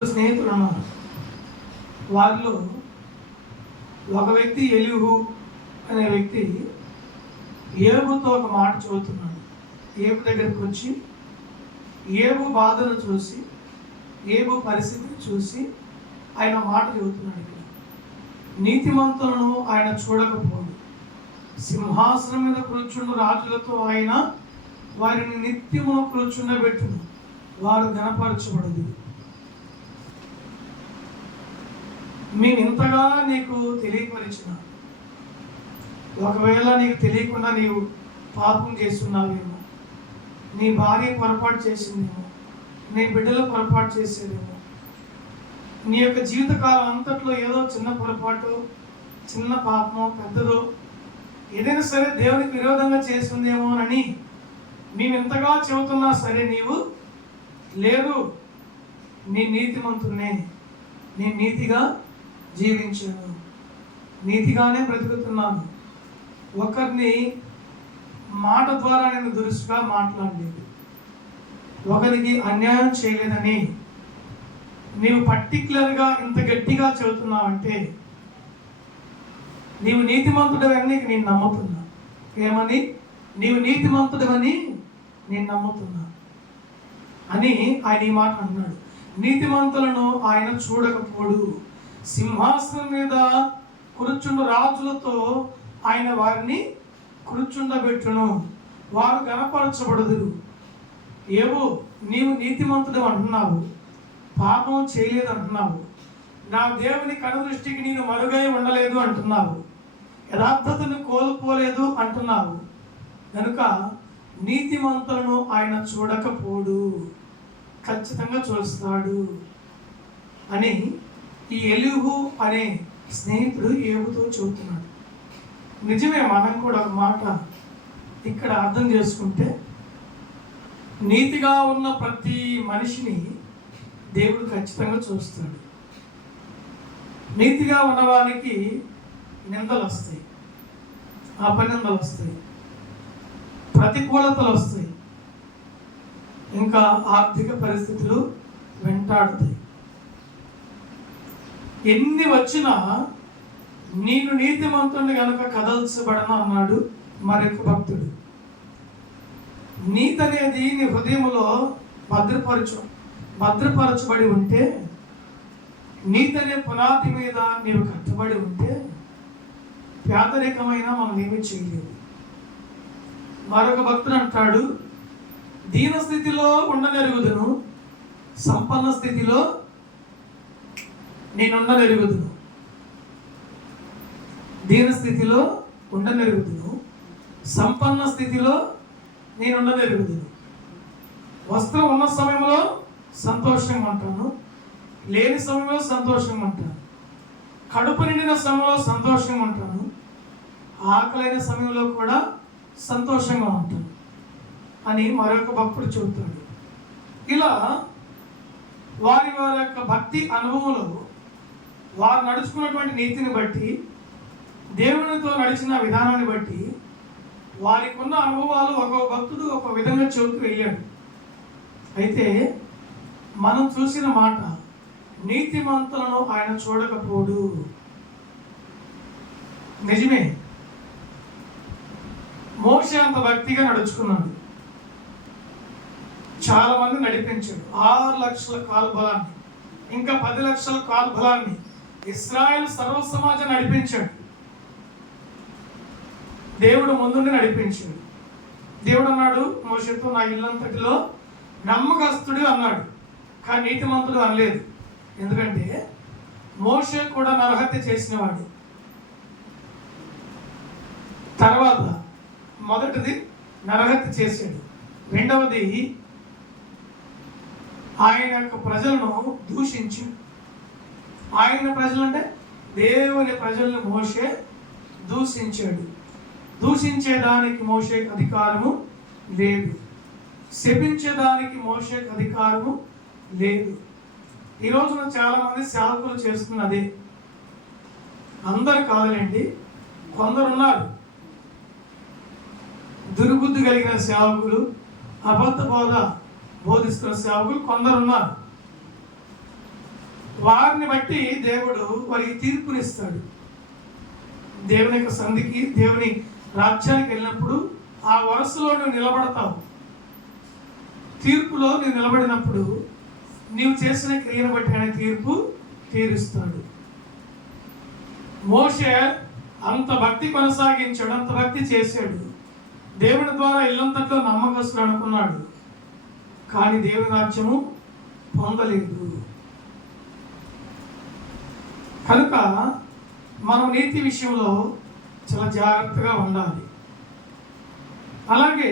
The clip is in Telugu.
స్నేహితులు ఉన్నారు. వారిలో ఒక వ్యక్తి ఎలీహు అనే వ్యక్తి ఏబుతో ఒక మాట చదువుతున్నాడు. ఏబు దగ్గరికి వచ్చి ఏబు బాధను చూసి, ఏబు పరిస్థితిని చూసి ఆయన మాట చదువుతున్నాడు. ఇక్కడ నీతిమంతులను ఆయన చూడకపోడు, సింహాసనం మీద కూర్చున్న రాజులతో ఆయన వారిని నిత్యమును కూర్చుండబెట్టును, వారు గణపరచబడదు. మేము ఇంతగా నీకు తెలియపరిచిన, ఒకవేళ నీకు తెలియకుండా నీవు పాపం చేస్తున్నావేమో, నీ భార్య పొరపాటు చేసిందేమో, నీ బిడ్డలు పొరపాటు చేసేదేమో, నీ యొక్క జీవితకాలం అంతట్లో ఏదో చిన్న పొరపాటు, చిన్న పాపమో పెద్దదో ఏదైనా సరే దేవునికి విరోధంగా చేస్తుందేమో అని మేము ఇంతగా చెబుతున్నా సరే నీవు లేదు, నీ నీతిమంతున్నే, నేను నీతిగా జీవించాను, నీతిగానే బ్రతుకుతున్నాను, ఒకరిని మాట ద్వారా నేను దురుసుగా మాట్లాడలేదు, ఒకరికి అన్యాయం చేయలేదని నీవు పర్టిక్యులర్గా ఇంత గట్టిగా చెబుతున్నావంటే నీవు నీతిమంతుడవని నేను నమ్ముతున్నా. ఏమని? నీవు నీతిమంతుడవని నేను నమ్ముతున్నా అని ఆయన ఈ మాట అన్నాడు. నీతిమంతులను ఆయన చూడకపోడు, సింహాసనం మీద కూర్చున్న రాజులతో ఆయన వారిని కూర్చుండబెట్టును, వారు గణపరచబడదురు. ఏవో నీవు నీతిమంతుడు అంటున్నావు, పాపం చేయలేదు అంటున్నావు, నా దేవుని కనుదృష్టికి నేను మరుగై ఉండలేదు అంటున్నావు, యథార్థతను కోల్పోలేదు అంటున్నావు, కనుక నీతిమంతులను ఆయన చూడకపోడు, ఖచ్చితంగా చూస్తాడు అని ఈ ఎలీహు అనే స్నేహితుడు ఏబుతో చెబుతున్నాడు. నిజమే, మనం కూడా ఒక మాట ఇక్కడ అర్థం చేసుకుంటే, నీతిగా ఉన్న ప్రతి మనిషిని దేవుడు ఖచ్చితంగా చూస్తాడు. నీతిగా ఉన్నవానికి నిందలు వస్తాయి, అపనిందలు వస్తాయి, ప్రతికూలతలు వస్తాయి, ఇంకా ఆర్థిక పరిస్థితులు వెంటాడుతాయి. ఎన్ని వచ్చినా నేను నీతిమంతుని కనుక కదల్చబడను అన్నాడు మరొక భక్తుడు. నీతి అనేది నీ హృదయంలో భద్రపరచబడి ఉంటే, నీతి అనే పునాది మీద నీవు కట్టబడి ఉంటే పేదరికమైన మనం ఏమీ చేయలేదు. మరొక భక్తుడు అంటాడు, దీన స్థితిలో ఉండనెరుగుదును, సంపన్న స్థితిలో నేనుండనెరుగుదును. దీన స్థితిలో ఉండనెరుగుదును, సంపన్న స్థితిలో నేనుండనెరుగుదును. వస్త్రం ఉన్న సమయంలో సంతోషంగా ఉంటాను, లేని సమయంలో సంతోషంగా ఉంటాను, కడుపు నిండిన సమయంలో సంతోషంగా ఉంటాను, ఆకలైన సమయంలో కూడా సంతోషంగా ఉంటాను అని మరొక భక్తుడు చెబుతాడు. ఇలా వారి యొక్క భక్తి అనుభవంలో వారు నడుచుకున్నటువంటి నీతిని బట్టి, దేవునితో నడిచిన విధానాన్ని బట్టి వారికి ఉన్న అనుభవాలు ఒక్కొక్క భక్తుడు ఒక విధంగా చెబుతూ వెళ్ళాడు. అయితే మనం చూసిన మాట, నీతిమంతులను ఆయన చూడకపోడు. నిజమే, మోషే అంత భక్తిగా నడుచుకున్నాడు, చాలా మంది నడిపించాడు. 6 లక్షల కాల్బలాన్ని, ఇంకా 10 లక్షల కాల్బలాన్ని ఇశ్రాయేలు సర్వ సమాజం నడిపించాడు. దేవుడు ముందుండి నడిపించాడు. దేవుడు అన్నాడు మోషేతో, నా ఇల్లంతటిలో నమ్మకస్తుడు అన్నాడు, కానీ నీతిమంతుడు అనలేదు. ఎందుకంటే మోషే కూడా నరహత్య చేసినవాడు. తర్వాత మొదటిది నరహత్య చేశాడు, రెండవది ఆయన యొక్క ప్రజలను దూషించి, ఆయన ప్రజలంటే దేవుని ప్రజలను మోషే దూషించాడు. దూషించేదానికి మోషేకి అధికారము లేదు, శపించేదానికి మోషేకి అధికారము లేదు. ఈ రోజున చాలామంది సేవకులు చేస్తున్నది, అందరు కాదులేండి, కొందరు ఉన్నారు దుర్బుద్ధి కలిగిన సేవకులు, అబద్ధ బోధిస్తున్న సేవకులు కొందరు ఉన్నారు. వారిని బట్టి దేవుడు వారికి తీర్పునిస్తాడు. దేవుని యొక్క సంధికి, దేవుని రాజ్యానికి వెళ్ళినప్పుడు ఆ వరుసలో నువ్వు నిలబడతావు. తీర్పులో నువ్వు నిలబడినప్పుడు నీవు చేసిన క్రియను బట్టి ఆయన తీర్పు తీరుస్తాడు. మోషే అంత భక్తి కొనసాగించాడు, అంత భక్తి చేశాడు. దేవుని ద్వారా ఇల్లంతట్లో నమ్మకస్తుడు అనుకున్నాడు, కానీ దేవుని రాజ్యము పొందలేదు. కనుక మనం నీతి విషయంలో చాలా జాగ్రత్తగా ఉండాలి. అలాగే